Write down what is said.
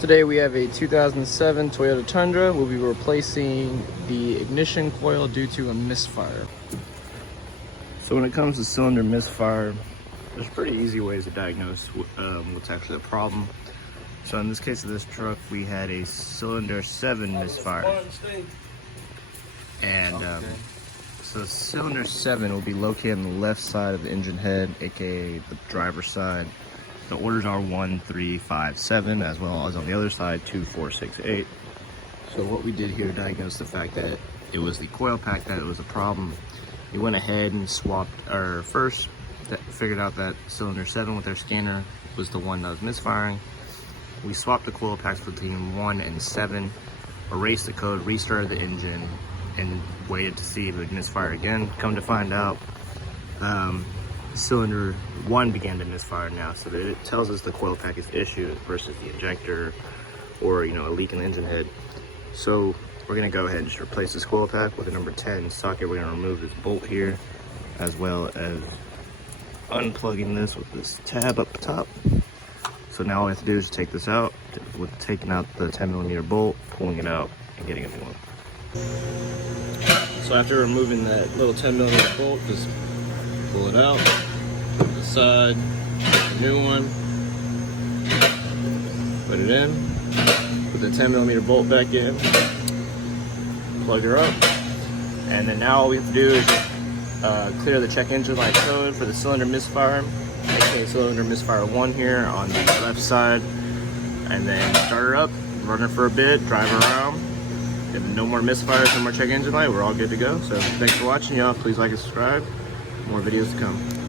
Today we have a 2007 Toyota Tundra. We'll be replacing the ignition coil due to a misfire. So when it comes to cylinder misfire, there's pretty easy ways to diagnose what's actually the problem. So in this case of this truck, we had a cylinder 7 misfire. And so cylinder 7 will be located on the left side of the engine head, aka the driver's side. The orders are 1, 3, 5, 7, as well as on the other side 2, 4, 6, 8. So what we did here to diagnose the fact that it was the coil pack that it was a problem, we went ahead and swapped our first, figured out that cylinder 7 with our scanner was the one that was misfiring. We swapped the coil packs between 1 and 7, erased the code, restarted the engine, and waited to see if it would misfire again. Come to find out, cylinder 1 began to misfire now, so that it tells us the coil pack is issued versus the injector or, you know, a leak in the engine head. So we're gonna go ahead and just replace this coil pack with a number 10 socket. We're gonna remove this bolt here, as well as unplugging this with this tab up top. So now all we have to do is take this out with taking out the 10mm bolt, pulling it out, and getting a new one. So after removing that little 10mm bolt, just pull it out, put it aside, a new one, put it in, put the 10mm bolt back in, plug her up, and then now all we have to do is clear the check engine light code for the cylinder misfire, aka cylinder misfire 1 here on the left side, and then start her up, run her for a bit, drive her around. If no more misfires, no more check engine light, we're all good to go. So thanks for watching, y'all. Please like and subscribe. More videos to come.